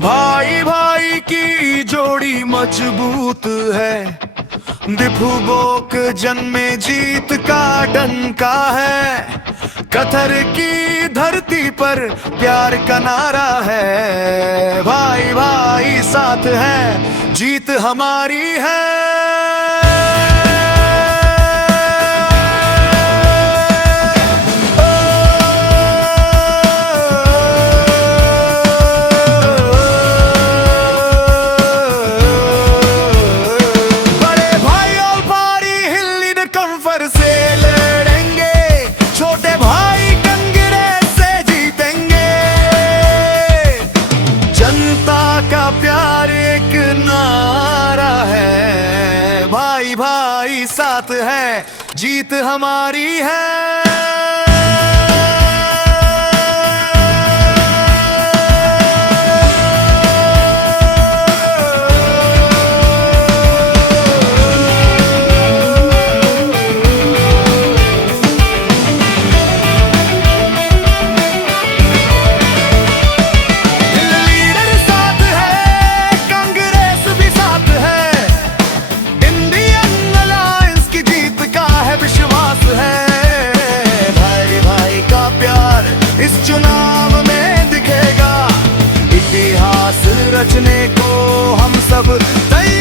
भाई भाई की जोड़ी मजबूत है, दिफुबोक जन्मे जीत का डंका है। कथर की धरती पर प्यार का नारा है, भाई भाई साथ है, जीत हमारी है। प्यार एक नारा है, भाई भाई साथ है, जीत हमारी है। इस चुनाव में दिखेगा, इतिहास रचने को हम सब तैयार।